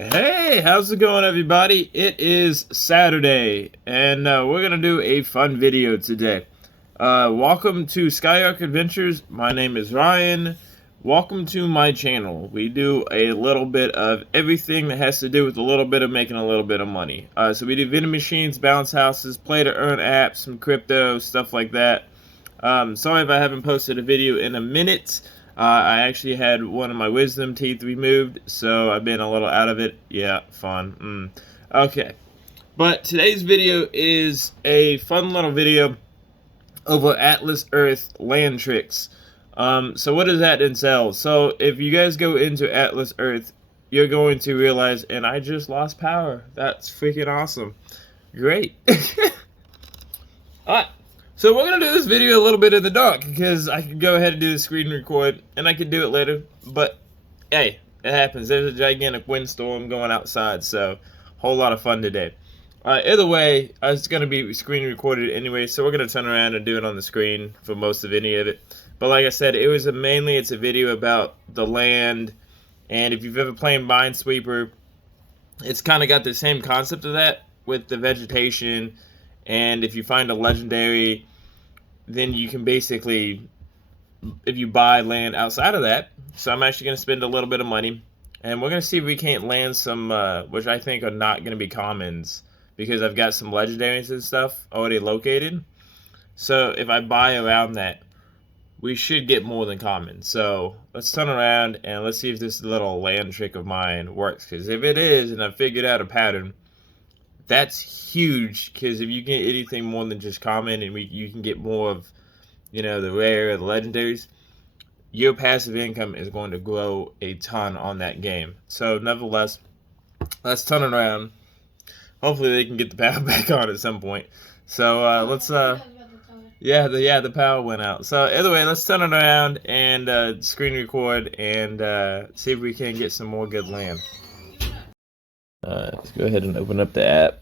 Hey, how's it going, everybody? It is Saturday, and we're gonna do a fun video today. Welcome to XYO Adventures. My name is Ryan. Welcome to my channel. We do a little bit of everything that has to do with a little bit of making a little bit of money. So we do vending machines, bounce houses, play to earn apps, some crypto, stuff like that. Sorry if I haven't posted a video in a minute. I actually had one of my wisdom teeth removed, so I've been a little out of it. Yeah, fun. Okay. But today's video is a fun little video over Atlas Earth land tricks. So what does that entail? So if you guys go into Atlas Earth, you're going to realize, and I just lost power. That's freaking awesome. Great. Alright. So we're going to do this video a little bit in the dark, because I could go ahead and do the screen record, and I could do it later, but hey, it happens. There's a gigantic windstorm going outside, so whole lot of fun today. Either way, it's going to be screen recorded anyway, so we're going to turn around and do it on the screen for most of any of it. But like I said, it's a video about the land, and if you've ever played Minesweeper, it's kind of got the same concept of that, with the vegetation. And if you find a legendary, then you can basically, if you buy land outside of that. So I'm actually going to spend a little bit of money. And we're going to see if we can't land some, which I think are not going to be commons. Because I've got some legendaries and stuff already located. So if I buy around that, we should get more than common. So let's turn around and let's see if this little land trick of mine works. Because if it is, and I've figured out a pattern, that's huge, because if you get anything more than just common, and you can get more of, the rare, the legendaries, your passive income is going to grow a ton on that game. So nevertheless, let's turn it around. Hopefully they can get the power back on at some point. So let's the power went out. So either way, let's turn it around and screen record and see if we can get some more good land. Let's go ahead and open up the app.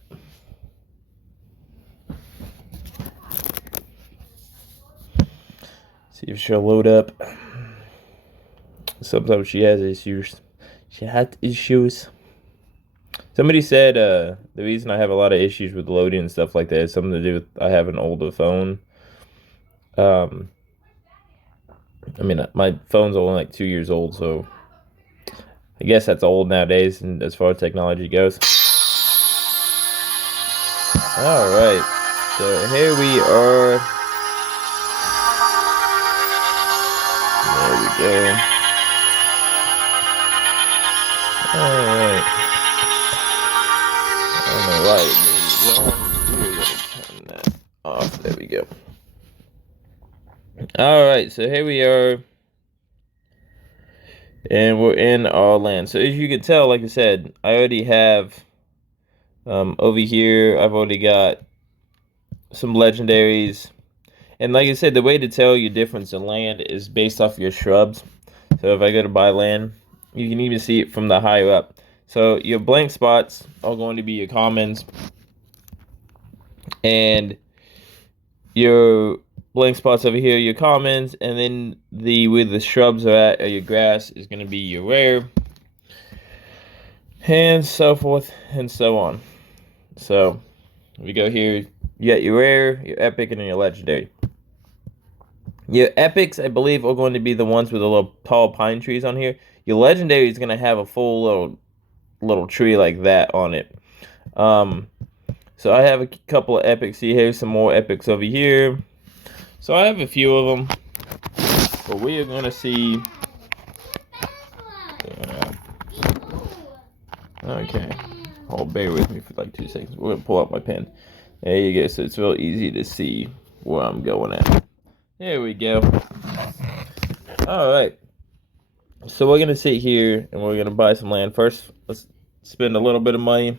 See if she'll load up. Sometimes she has issues. Somebody said the reason I have a lot of issues with loading and stuff like that is something to do with I have an older phone. I mean, my phone's only like 2 years old, so I guess that's old nowadays, and as far as technology goes. Alright, so here we are. There we go. Alright. I don't know why it needs turn that off. There we go. Alright, so here we are. And we're in our land. So as you can tell, like I said, I already have over here, I've already got some legendaries. And like I said, the way to tell your difference in land is based off your shrubs. So if I go to buy land, you can even see it from the higher up. So your blank spots are going to be your commons. And your blank spots over here, your commons, and then where the shrubs are at, or your grass, is going to be your rare, and so forth and so on. So we go here, you got your rare, your epic, and then your legendary. Your epics, I believe, are going to be the ones with the little tall pine trees on here. Your legendary is going to have a full little tree like that on it. So I have a couple of epics. See, here's some more epics over here. So I have a few of them, but we are going to see. Okay, bear with me for like 2 seconds. We're going to pull out my pen. There you go, so it's real easy to see where I'm going at. There we go. Alright, so we're going to sit here and we're going to buy some land. First, let's spend a little bit of money.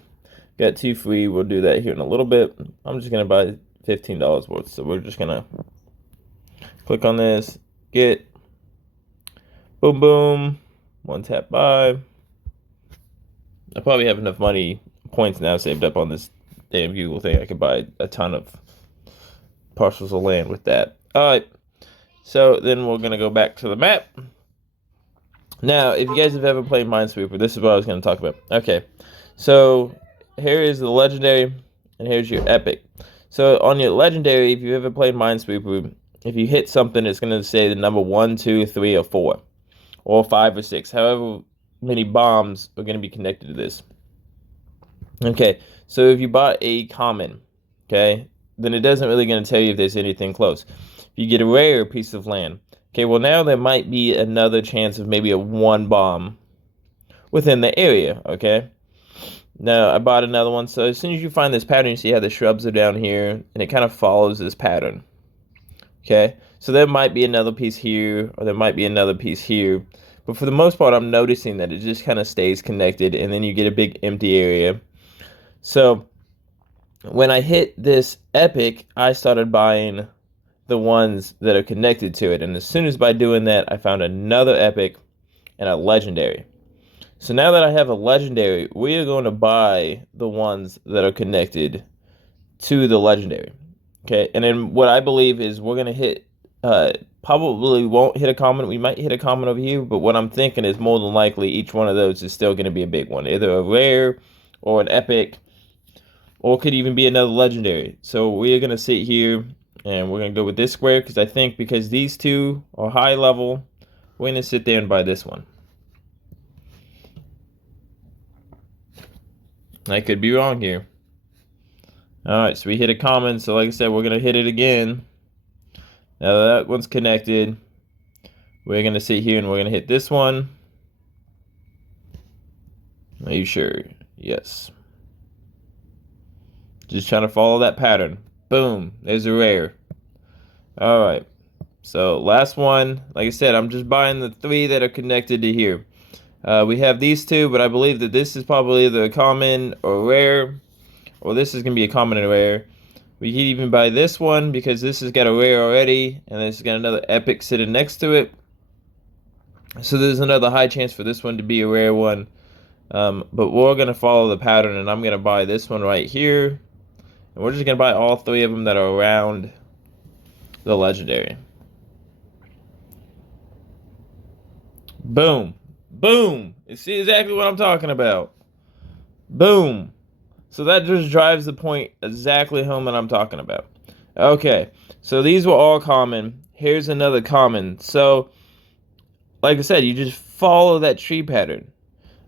Got 2 free, we'll do that here in a little bit. I'm just going to buy $15 worth, so we're just going to click on this, get, boom, boom, 1 tap buy. I probably have enough points now saved up on this damn Google thing. I could buy a ton of parcels of land with that. Alright, so then we're going to go back to the map. Now, if you guys have ever played Minesweeper, this is what I was going to talk about. Okay, so here is the legendary, and here's your epic. So on your legendary, if you ever played Minesweeper, if you hit something, it's going to say the number 1, 2, 3, or 4, or 5 or 6. However many bombs are going to be connected to this. Okay, so if you bought a common, okay, then it doesn't really going to tell you if there's anything close. If you get a rare piece of land, okay, well now there might be another chance of maybe a 1 bomb within the area, okay? Now, I bought another one, so as soon as you find this pattern, you see how the shrubs are down here, and it kind of follows this pattern, okay? So there might be another piece here, or there might be another piece here, but for the most part, I'm noticing that it just kind of stays connected, and then you get a big empty area. So when I hit this epic, I started buying the ones that are connected to it, and as soon as by doing that, I found another epic and a legendary. So now that I have a legendary, we are going to buy the ones that are connected to the legendary. Okay, and then what I believe is we're going to hit, probably won't hit a common. We might hit a common over here, but what I'm thinking is more than likely each one of those is still going to be a big one. Either a rare or an epic, or could even be another legendary. So we're going to sit here and we're going to go with this square because I think because these two are high level, we're going to sit there and buy this one. I could be wrong here. Alright, so we hit a common, so like I said, we're going to hit it again. Now that one's connected. We're going to sit here and we're going to hit this one. Are you sure? Yes. Just trying to follow that pattern. Boom, there's a rare. Alright, so last one. Like I said, I'm just buying the 3 that are connected to here. We have these 2, but I believe that this is probably either a common or rare. Or this is going to be a common and a rare. We can even buy this one because this has got a rare already. And this has got another epic sitting next to it. So there's another high chance for this one to be a rare one. But we're going to follow the pattern. And I'm going to buy this one right here. And we're just going to buy all 3 of them that are around the legendary. Boom. Boom. You see exactly what I'm talking about. Boom. So that just drives the point exactly home that I'm talking about. Okay, so these were all common. Here's another common. So, like I said, you just follow that tree pattern.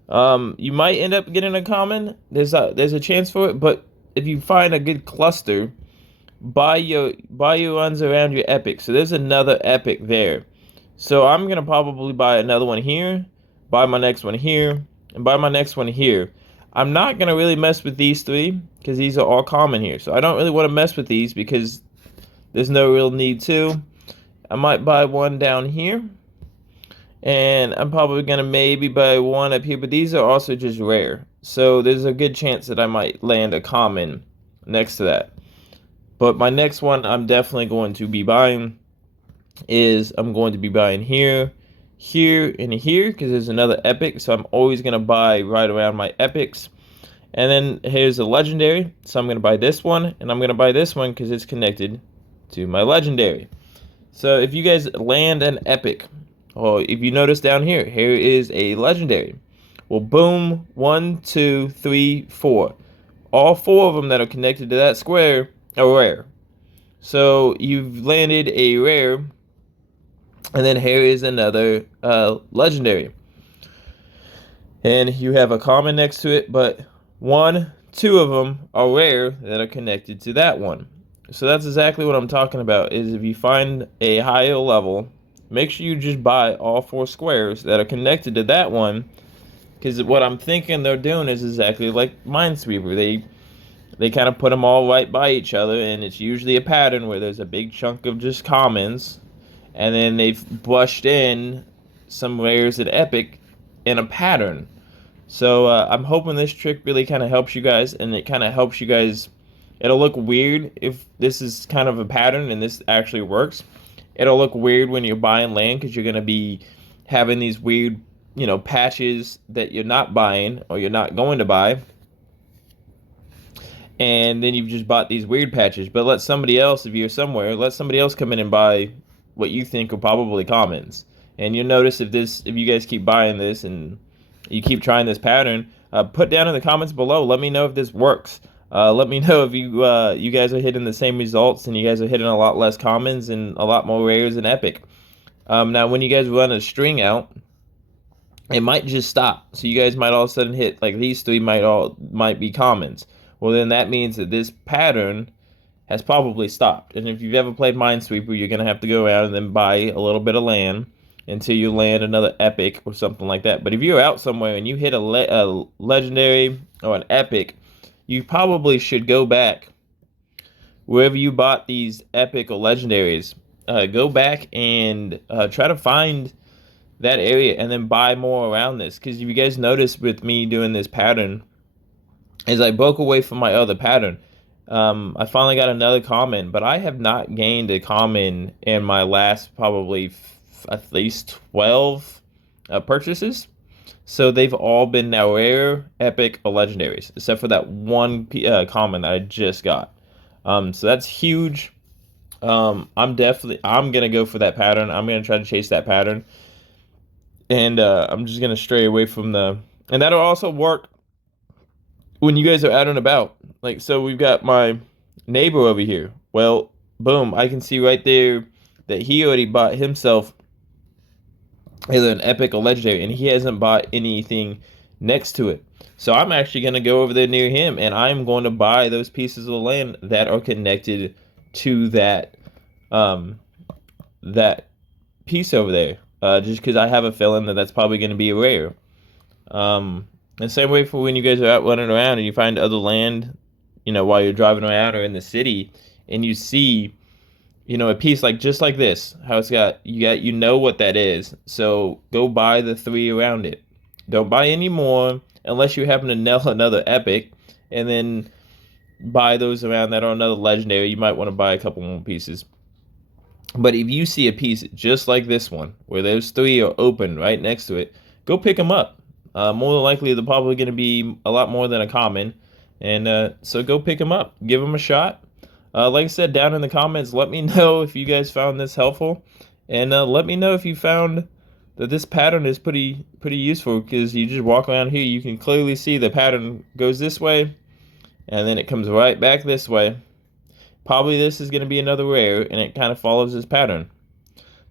You might end up getting a common. There's a chance for it, but if you find a good cluster, buy your ones around your epic. So there's another epic there. So I'm gonna probably buy another one here, buy my next one here, and buy my next one here. I'm not going to really mess with these 3 because these are all common here. So I don't really want to mess with these because there's no real need to. I might buy one down here. And I'm probably going to maybe buy one up here. But these are also just rare. So there's a good chance that I might land a common next to that. But my next one I'm definitely going to be buying is I'm going to be buying here, here, and here because there's another epic. So I'm always going to buy right around my epics. And then here's a legendary. So I'm going to buy this one. And I'm going to buy this one because it's connected to my legendary. So if you guys land an epic, or if you notice down here, here is a legendary. Well, boom, 1, 2, 3, 4. All 4 of them that are connected to that square are rare. So you've landed a rare. And then here is another legendary. And you have a common next to it, but 1, 2 of them are rare that are connected to that one. So that's exactly what I'm talking about, is if you find a higher level, make sure you just buy all 4 squares that are connected to that one. Because what I'm thinking they're doing is exactly like Minesweeper. They kind of put them all right by each other, and it's usually a pattern where there's a big chunk of just commons. And then they've brushed in some rares and epic in a pattern. So I'm hoping this trick really kind of helps you guys, and it kind of helps you guys. It'll look weird if this is kind of a pattern and this actually works. It'll look weird when you're buying land because you're going to be having these weird, patches that you're not buying or you're not going to buy. And then you've just bought these weird patches. But let somebody else, if you're somewhere, let somebody else come in and buy what you think are probably commons. And you'll notice if you guys keep buying this and you keep trying this pattern, put down in the comments below. Let me know if this works. Let me know if you guys are hitting the same results and you guys are hitting a lot less commons and a lot more rares and epic. Now, when you guys run a string out, it might just stop. So you guys might all of a sudden hit, like, these three might be commons. Well, then that means that this pattern has probably stopped. And if you've ever played Minesweeper, you're going to have to go around and then buy a little bit of land until you land another epic or something like that. But if you're out somewhere and you hit a legendary or an epic, you probably should go back wherever you bought these epic or legendaries. Go back and try to find that area and then buy more around this. Because if you guys notice with me doing this pattern, as I broke away from my other pattern, I finally got another common, but I have not gained a common in my last probably at least 12 purchases. So they've all been now rare, epic, or legendaries, except for that one common that I just got. So that's huge. I'm gonna go for that pattern. I'm gonna try to chase that pattern, and I'm just gonna stray away from and that'll also work when you guys are out and about. Like, so we've got my neighbor over here. Well, boom, I can see right there that he already bought himself either an epic or legendary, and he hasn't bought anything next to it. So I'm actually going to go over there near him, and I'm going to buy those pieces of land that are connected to that that piece over there, just because I have a feeling that that's probably going to be a rare. And same way for when you guys are out running around and you find other land, while you're driving around or in the city, and you see, a piece just like this, how it's got what that is. So go buy the three around it. Don't buy any more unless you happen to nail another epic, and then buy those around that are another legendary. You might want to buy a couple more pieces. But if you see a piece just like this one, where those three are open right next to it, go pick them up. More than likely, they're probably going to be a lot more than a common. And so go pick them up. Give them a shot. Like I said, down in the comments, let me know if you guys found this helpful. And let me know if you found that this pattern is pretty useful, because you just walk around here, you can clearly see the pattern goes this way, and then it comes right back this way. Probably this is going to be another rare, and it kind of follows this pattern.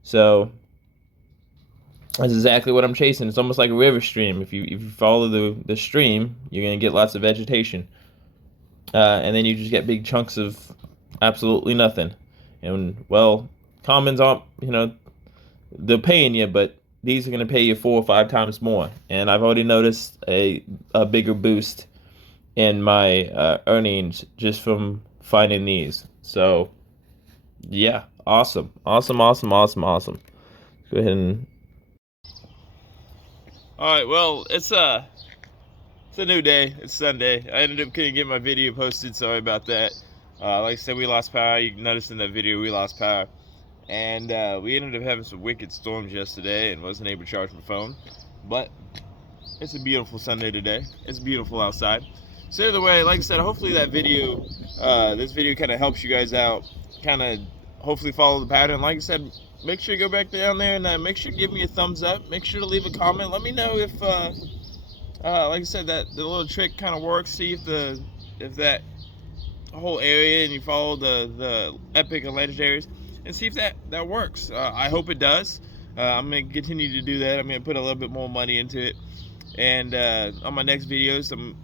So that's exactly what I'm chasing. It's almost like a river stream. If you follow the stream, you're going to get lots of vegetation. And then you just get big chunks of absolutely nothing. And, well, commons aren't, they're paying you, but these are going to pay you 4 or 5 times more. And I've already noticed a bigger boost in my earnings just from finding these. So, yeah, awesome. Awesome. Go ahead and... Alright, well, it's a new day. It's Sunday. I ended up couldn't get my video posted. Sorry about that. Like I said, we lost power. You noticed in that video we lost power. And we ended up having some wicked storms yesterday and wasn't able to charge my phone. But it's a beautiful Sunday today. It's beautiful outside. So either way, like I said, hopefully that video, this video kind of helps you guys out. Kind of hopefully follow the pattern. Like I said, make sure you go back down there and make sure you give me a thumbs up. Make sure to leave a comment. Let me know if, like I said, that the little trick kind of works. See if that whole area and you follow the epic and legendaries, and see if that works. I hope it does. I'm going to continue to do that. I'm going to put a little bit more money into it. And on my next videos, I'm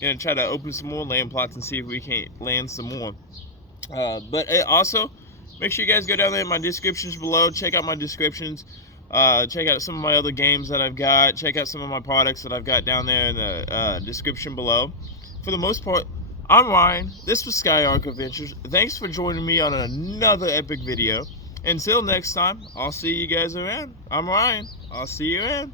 going to try to open some more land plots and see if we can land some more. But also, make sure you guys go down there in my descriptions below. Check out my descriptions. Check out some of my other games that I've got. Check out some of my products that I've got down there in the description below. For the most part, I'm Ryan. This was Skyark Adventures. Thanks for joining me on another epic video. Until next time, I'll see you guys around. I'm Ryan. I'll see you around.